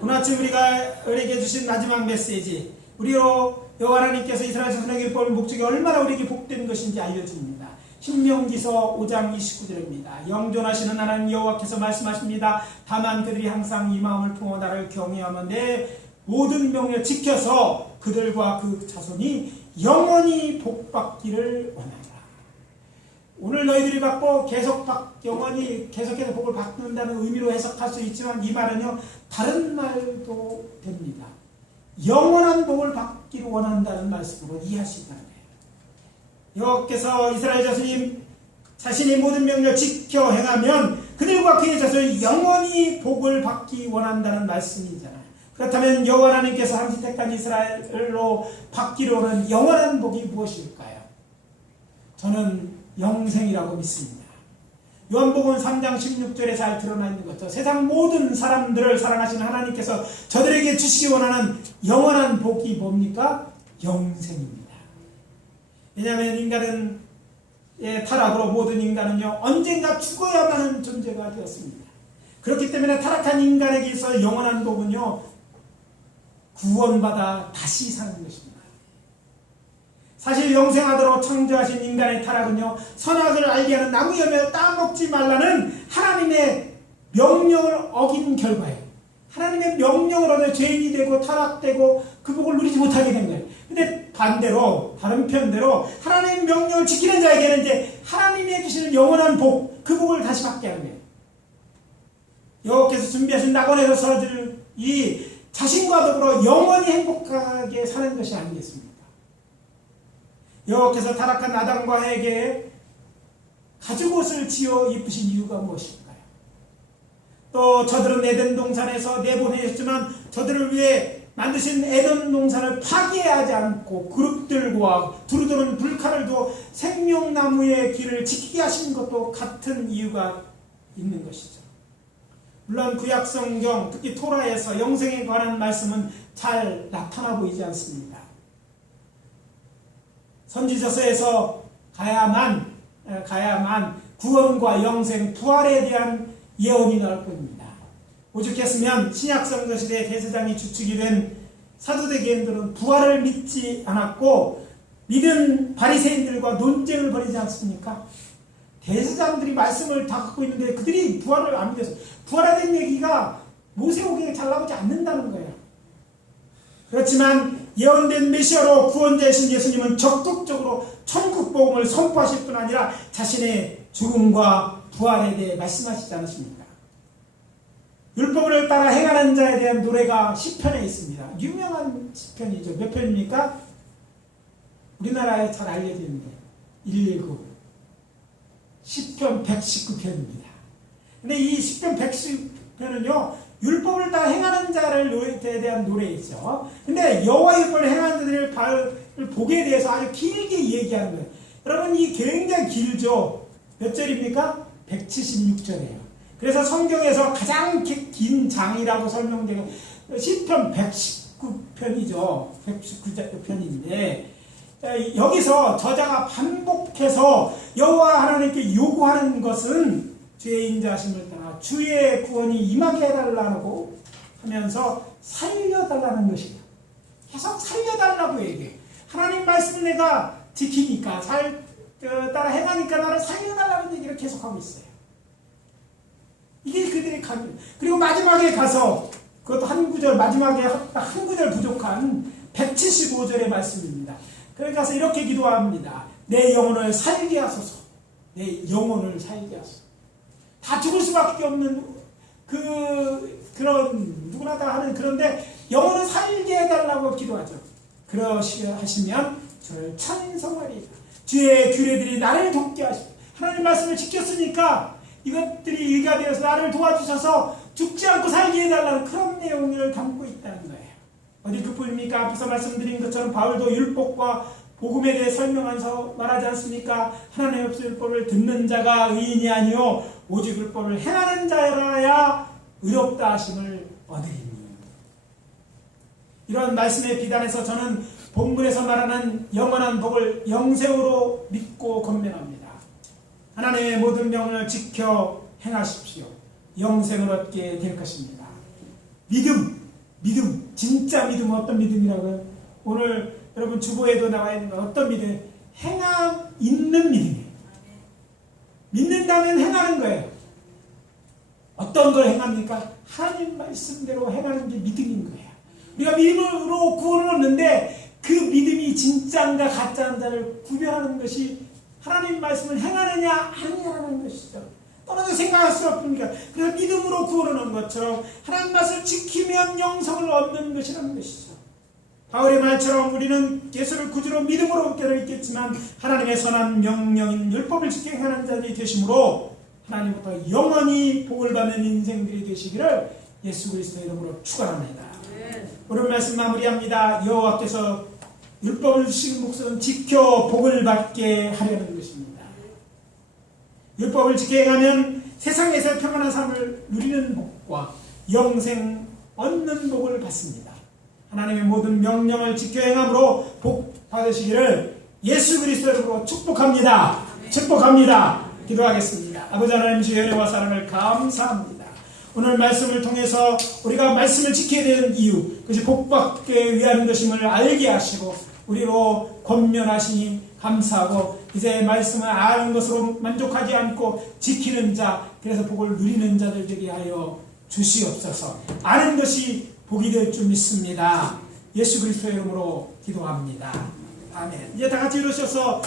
오늘 아침 우리에게 주신 마지막 메시지, 우리로 여호와 하나님께서 이스라엘 자손에게 보는 목적이 얼마나 우리에게 복된 것인지 알려줍니다. 신명기서 5장 29절입니다. 영존하시는 하나님 여호와께서 말씀하십니다. 다만 그들이 항상 이 마음을 품어 나를 경외하면 내 모든 명령을 지켜서 그들과 그 자손이 영원히 복받기를 원한다. 오늘 너희들이 받고 영원히 계속해서 복을 받는다는 의미로 해석할 수 있지만 이 말은요 다른 말도 됩니다. 영원한 복을 받기를 원한다는 말씀으로 이해할 수 있다는 거예요. 여호와께서 이스라엘 자손이 자신의 모든 명령을 지켜 행하면 그들과 그의 자손이 영원히 복을 받기 원한다는 말씀이잖아요. 그렇다면 여호와 하나님께서 항시 택한 이스라엘로 받기로 하는 영원한 복이 무엇일까요? 저는 영생이라고 믿습니다. 요한복음 3장 16절에 잘 드러나 있는 거죠. 세상 모든 사람들을 사랑하시는 하나님께서 저들에게 주시기 원하는 영원한 복이 뭡니까? 영생입니다. 왜냐하면 인간은 타락으로 모든 인간은요 언젠가 죽어야만 하는 존재가 되었습니다. 그렇기 때문에 타락한 인간에게 있어 영원한 복은요 구원받아 다시 사는 것입니다. 사실 영생하도록 창조하신 인간의 타락은요, 선악을 알게 하는 나무 열매 따먹지 말라는 하나님의 명령을 어긴 결과예요. 하나님의 명령을 어겨 죄인이 되고 타락되고 그 복을 누리지 못하게 된 거예요. 근데 반대로, 다른 편대로 하나님의 명령을 지키는 자에게는 이제 하나님이 해주시는 영원한 복, 그 복을 다시 받게 하는 거예요. 여호와께서 준비하신 낙원에서 서들 이 자신과 더불어 영원히 행복하게 사는 것이 아니겠습니까? 여호와께서 타락한 아담과 하에게 가죽옷을 지어 입으신 이유가 무엇일까요? 또 저들은 에덴 동산에서 내보내셨지만 저들을 위해 만드신 에덴 동산을 파괴하지 않고 그룹들과 두루두른 불칼을 두어 생명나무의 길을 지키게 하신 것도 같은 이유가 있는 것이죠. 물론 구약성경, 특히 토라에서 영생에 관한 말씀은 잘 나타나 보이지 않습니다. 선지서서에서 가야만 구원과 영생, 부활에 대한 예언이 나올 겁니다. 오죽했으면 신약성서 시대 대제사장이 주축이 된 사두개인들은 부활을 믿지 않았고 믿은 바리새인들과 논쟁을 벌이지 않습니까? 대제사장들이 말씀을 다 갖고 있는데 그들이 부활을 안 믿어서 부활에 대한 얘기가 모세오경에 잘 나오지 않는다는 거예요. 그렇지만 예언된 메시아로 구원자이신 예수님은 적극적으로 천국 복음을 선포하실 뿐 아니라 자신의 죽음과 부활에 대해 말씀하시지 않으십니까? 율법을 따라 행하는 자에 대한 노래가 시편에 있습니다. 유명한 시편이죠. 몇 편입니까? 우리나라에 잘 알려지는데 119 시편 119편입니다. 근데 이 시편 119편은요, 율법을 따라 행하는 자에 대한 노래이죠. 근데 여호와 율법을 행하는 자들을 복에 대해서 아주 길게 얘기하는 거예요. 여러분, 이 굉장히 길죠. 몇 절입니까? 176절이에요. 그래서 성경에서 가장 긴 장이라고 설명되는 시편 119편이죠. 119편인데 여기서 저자가 반복해서 여호와 하나님께 요구하는 것은 죄인 자심을 따라 주의 구원이 임하게 해달라고 하면서 살려달라는 것이에요. 계속 살려달라고 얘기해요. 하나님 말씀을 내가 지키니까 따라 행하니까 나를 살려달라는 얘기를 계속하고 있어요. 이게 그들의 감입니다. 그리고 마지막에 가서 그것도 한 구절, 마지막에 한 구절 부족한 175절의 말씀입니다. 거기 가서 이렇게 기도합니다. 내 영혼을 살게 하소서. 내 영혼을 살게 하소서. 다 죽을 수밖에 없는 그런 누구나 다 하는, 그런데 영혼을 살게 해달라고 기도하죠. 그러시면 저를 찬송하리라. 주의 규례들이 나를 돕게 하시고, 하나님 말씀을 지켰으니까 이것들이 의가 되어서 나를 도와주셔서 죽지 않고 살게 해달라는 그런 내용을 담고 있다는 거예요. 어디 그뿐입니까? 앞에서 말씀드린 것처럼 바울도 율법과 복음에 대해 설명하면서 말하지 않습니까? 하나님의 율법을 듣는 자가 의인이 아니요 오직 율법을 행하는 자라야 의롭다 하심을 얻으리니. 이런 말씀의 비단에서 저는 본문에서 말하는 영원한 복을 영생으로 믿고 건면합니다. 하나님의 모든 명령을 지켜 행하십시오. 영생을 얻게 될 것입니다. 믿음, 진짜 믿음은 어떤 믿음이라고요? 오늘 여러분 주보에도 나와 있는 건 어떤 믿음? 행함 있는 믿음이에요. 믿는다면 행하는 거예요. 어떤 걸 행합니까? 하나님 말씀대로 행하는 게 믿음인 거예요. 우리가 믿음으로 구원을 얻는데 그 믿음이 진짜인가 가짜인가를 구별하는 것이 하나님 말씀을 행하느냐 아니냐는 것이죠. 떨어져 생각할 수 없으니까. 그래서 믿음으로 구원을 얻는 것처럼 하나님 말씀을 지키면 영생을 얻는 것이라는 것이죠. 바울의 말처럼 우리는 예수를 구주로 믿음으로 얻게 있겠지만 하나님의 선한 명령인 율법을 지켜 행하는 자들이 되심으로 하나님부터 영원히 복을 받는 인생들이 되시기를 예수 그리스도의 이름으로 축원합니다. 오늘 말씀 마무리합니다. 여호와께서 율법을 주신 목숨은 지켜 복을 받게 하려는 것입니다. 율법을 지켜 행하면 세상에서 평안한 삶을 누리는 복과 영생 얻는 복을 받습니다. 하나님의 모든 명령을 지켜 행함으로 복 받으시기를 예수 그리스도의 이름으로 축복합니다. 축복합니다. 기도하겠습니다. 아버지 하나님, 주의 은혜와 사랑을 감사합니다. 오늘 말씀을 통해서 우리가 말씀을 지켜야 되는 이유, 그것이 복받기 위한 것임을 알게 하시고 우리로 권면하시니 감사하고 이제 말씀을 아는 것으로 만족하지 않고 지키는 자, 그래서 복을 누리는 자들 되게 하여 주시옵소서. 아는 것이 복이 될 줄 믿습니다. 예수 그리스도의 이름으로 기도합니다. 아멘. 이제 다 같이 일어서서